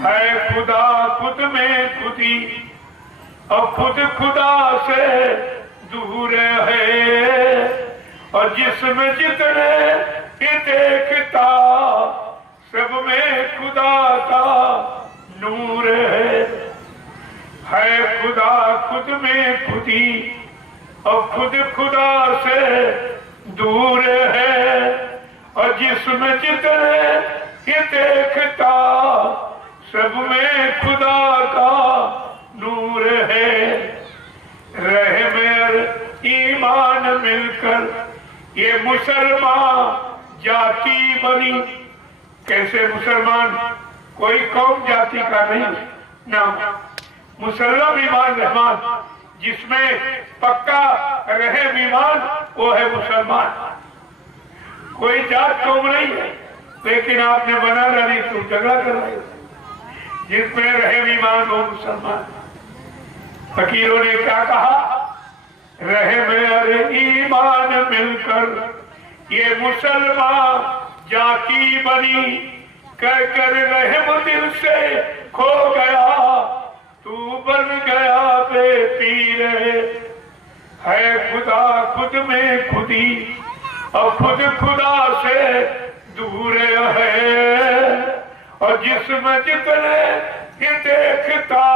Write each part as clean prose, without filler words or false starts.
है खुदा खुद में खुदी और खुद खुदा से दूर है, और जिसमें जितने ये देखता सब में खुदा का नूर है खुदा खुद में खुदी और खुद खुदा से दूर है, और जिसमें जितने ये देखता सब में खुदा का नूर है। रहम ईमान मिलकर ये मुसलमान जाति बनी। कैसे मुसलमान? कोई कौम जाति का नहीं ना, मुसल्लम ईमान रहमान, जिसमें पक्का रहम ईमान वो है मुसलमान। कोई जात कौम नहीं है, लेकिन आपने बना डाली तो झगड़ा कर रहे हो। जिसमें रहम ईमान वो मुसलमान। फकीरों ने क्या कहा? रहम अरे ईमान मिलकर ये मुसलमान जाति बनी, कह कर रहम दिल से खो गया, तू बन गया बेपीर है खुदा खुद में खुदी और खुद खुदा से दूर है, और जिसमें जितने ये देखता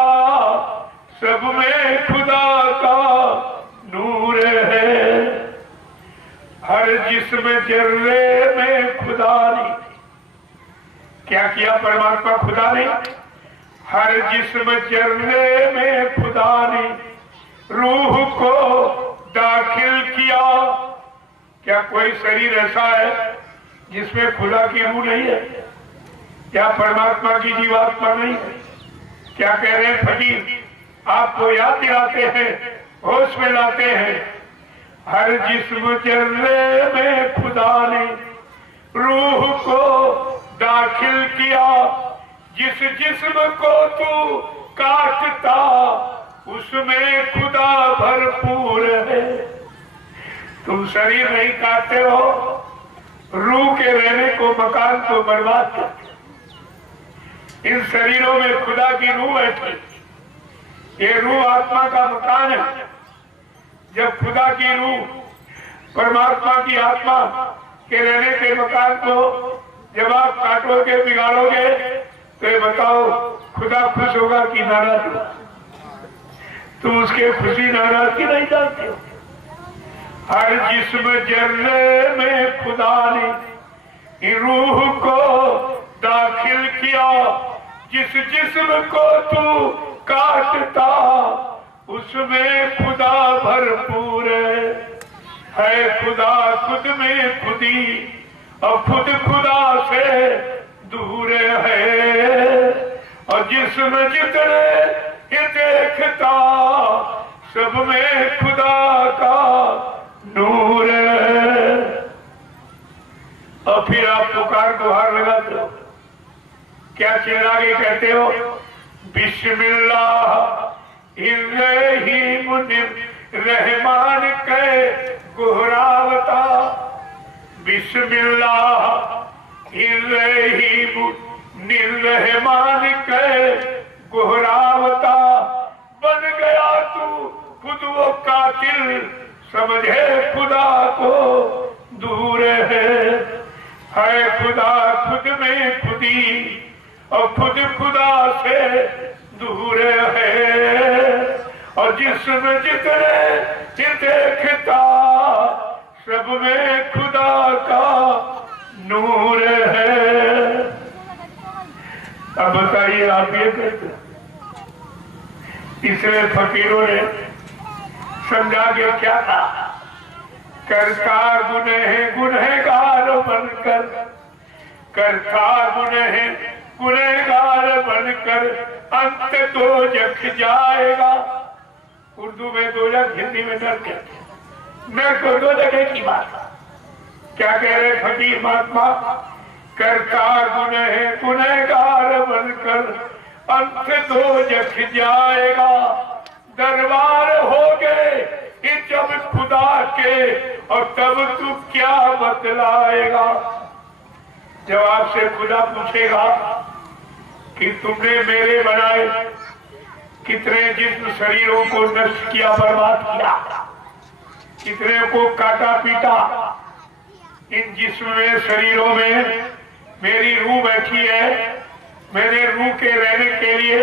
सब में खुदा का नूर है। हर जिस्म जर्रे में खुदा ने क्या किया? परमात्मा खुदा ने हर जिस्म जर्रे में खुदा ने रूह को दाखिल किया। क्या कोई शरीर ऐसा है जिसमें खुदा की रूह नहीं है? क्या परमात्मा की जीवात्मा नहीं है? क्या कह रहे हैं फकीर? आपको याद दिलाते हैं, होश में लाते हैं। हर जिस्म जर्रे में खुदा ने रूह को दाखिल किया, जिस जिस्म को तू काटता उसमें खुदा भरपूर है। तुम शरीर नहीं काटते हो, रूह के रहने को मकान को बर्बाद करते। इन शरीरों में खुदा की रूह है। ये रूह आत्मा का मकान है। जब खुदा की रूह परमात्मा की आत्मा के रहने के मकान को जब आप काटोगे, बिगाड़ोगे, तो ये बताओ खुदा खुश होगा कि नाराज होगा? तुम उसके खुशी नाराज की नहीं जानते हो। हर जिस्म जर्रे में खुदा ने रूह को दाखिल किया, जिस जिस्म को तू काटता उसमें खुदा भरपूर है खुदा खुद में खुदी और खुद खुदा से दूर है, और जिसमें जितने ये देखता सब में खुदा का नूर है। और फिर आप पुकार गुहार लगाते हो, क्या चिल्ला के कहते हो? बिस्मिल्लाह इर्रहीम रहमान के गुहरावता, बिस्मिल्लाह इर्रहीम निर्रहमान के गुहरावता। बन गया तू खुद वो कातिल, समझे खुदा को दूर है खुदा खुद में खुदी और खुद खुदा से दूर है, और जिसमें जितने देखता सब में खुदा का नूर है। अब बताइए आप ये कहते, इसलिए फकीरों ने समझा के क्या था? करता गुनहगार बनकर, करता गुनहगार बनकर अंत दो जख जाएगा। उर्दू में दो जख, हिंदी में नर कहते हैं। नर को दो जगह की बात। क्या कह रहे फकीर महात्मा? करता गुनहगार बनकर अंत दो जख जाएगा। दरबार हो गए जब खुदा के, और तब तू क्या बतलाएगा? जब आपसे खुदा पूछेगा कि तुमने मेरे बनाए कितने जिस्म शरीरों को नष्ट किया, बर्बाद किया, कितने को काटा पीटा। इन जिस्म में, शरीरों में मेरी रूह बैठी है। मैंने रूह के रहने के लिए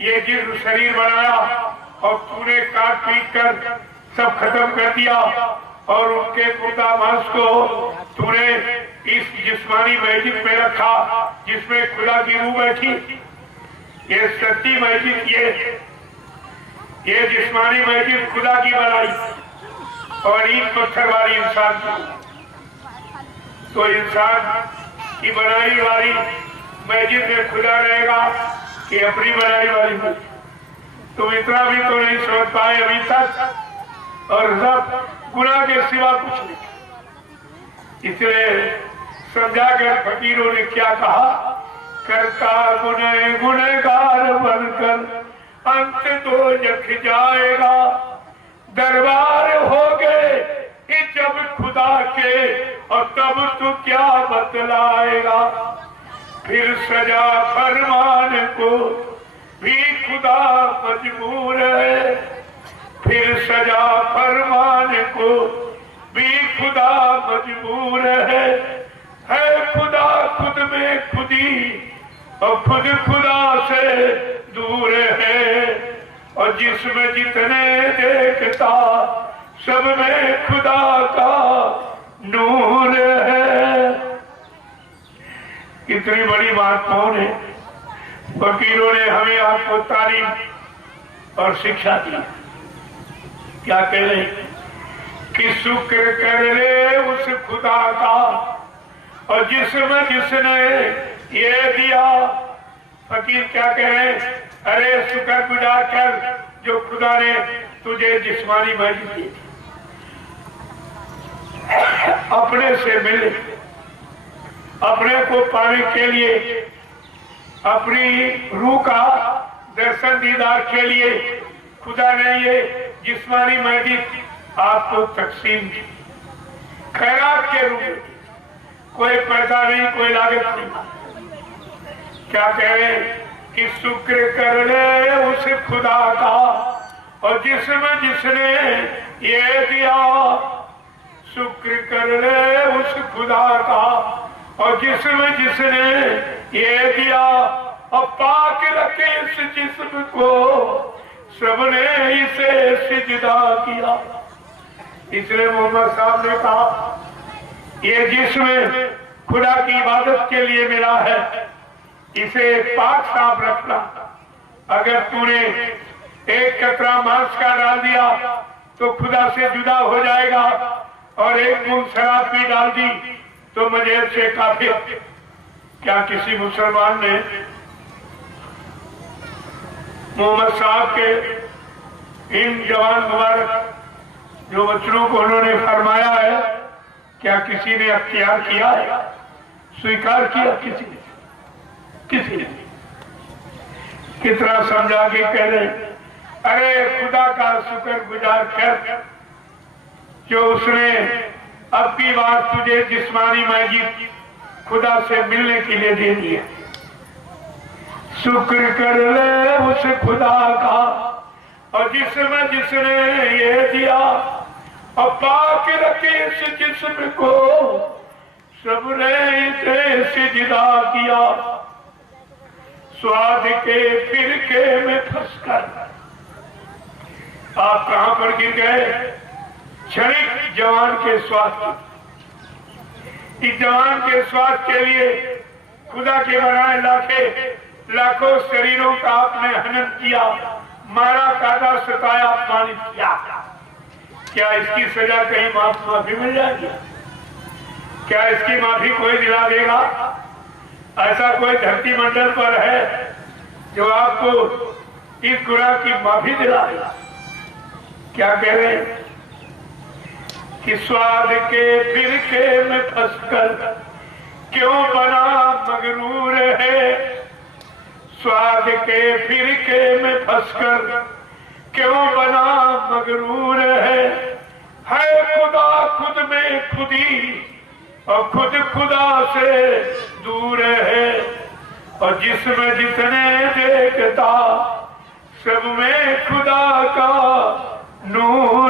ये जिस्म शरीर बनाया और तूने काट पीट कर सब खत्म कर दिया और उनके मुर्दा मांस को तूने इस जिस्मानी मस्जिद में रखा जिसमें खुदा की रूह बैठी। ये सच्ची मस्जिद, ये जिस्मानी मस्जिद खुदा की बनाई और ईंट पत्थर वाली इंसान की। तो इंसान की बनाई वाली मस्जिद में खुदा रहेगा कि अपनी बनाई वाली मस्जिद? तुम इतना भी तो नहीं समझ पाए अभी तक, और सब गुनाह के सिवा कुछ नहीं। इसलिए समझाकर फकीरों ने क्या कहा, करता गुनहगार बनकर अंत तो जख जाएगा, दरबार हो गए जब खुदा के और तब तू क्या बतलाएगा। फिर सजा फरमान को भी खुदा मजबूर है, फिर सजा फरमान को भी खुदा मजबूर है खुदा खुद में खुदी और खुद खुदा से दूर है, और जिसमें जितने देखता सब में खुदा का नूर है। इतनी बड़ी बात कौन है? फकीरों ने हमें आपको तालीम और शिक्षा दी। क्या कह रहे कि शुक्र कर ले उस खुदा का और जिसमें जिसने ये दिया। फकीर क्या कह रहे? अरे शुक्र गुजार कर जो खुदा ने तुझे जिस्मानी मस्जिद दी, अपने से मिले, अपने को पाने के लिए, अपनी रूह का दर्शन दीदार के लिए खुदा ने ये जिस्मानी मस्जिद आपको तकसीम की खैरात के रूप में। कोई पैसा नहीं, कोई लागत नहीं। क्या कह रहे कि शुक्र कर ले उस खुदा का और जिसमें जिसने ये दिया। शुक्र कर ले उस खुदा का और जिसमें जिसने ये दिया, और पाक रखे इस जिस्म को सबने इसे सिजदा किया। इसलिए मोहम्मद साहब ने कहा ये जिस्म खुदा की इबादत के लिए मिला है, इसे पाक साफ रखना। अगर तूने एक कतरा मांस का डाल दिया तो खुदा से जुदा हो जाएगा, और एक बूंद शराब भी डाल दी तो मजेब से काफिर। क्या किसी मुसलमान ने मोहम्मद साहब के इन जवान मुबारक जो बच्चों को उन्होंने फरमाया है, क्या किसी ने अख्तियार किया है, स्वीकार किया? किसी ने कितना समझा के कह रहे, अरे खुदा का शुक्र गुजार कर जो उसने अब की बार तुझे जिस्मानी मस्जिद खुदा से मिलने के लिए दे दी है। शुक्र कर ले उस खुदा का और जिसमें जिसने ये दिया, और पाक रखे इस जिस्म को सबने इसे सिजदा किया। स्वाद के फिरके में फंसकर आप कहां पर गिर गए? क्षणिक जवान के स्वाद, इस जवान के स्वाद के लिए खुदा के बनाए लाखों शरीरों का आपने हनन किया, मारा, काटा, सताया, अपमानित किया। क्या इसकी सजा कहीं माफी मिल जाएगी? क्या इसकी माफी कोई दिला देगा? ऐसा कोई धरती मंडल पर है जो आपको इस गुनाह की माफी दिलाएगा? क्या कह रहे हैं कि स्वाद के फिरके में फंसकर क्यों बना मगरूर है। स्वाद के फिरके में फंसकर क्यों बना मगरूर है खुदा खुद में खुदी और खुद खुदा से दूर है, और जिसमें जितने देखता सब में खुदा का नूर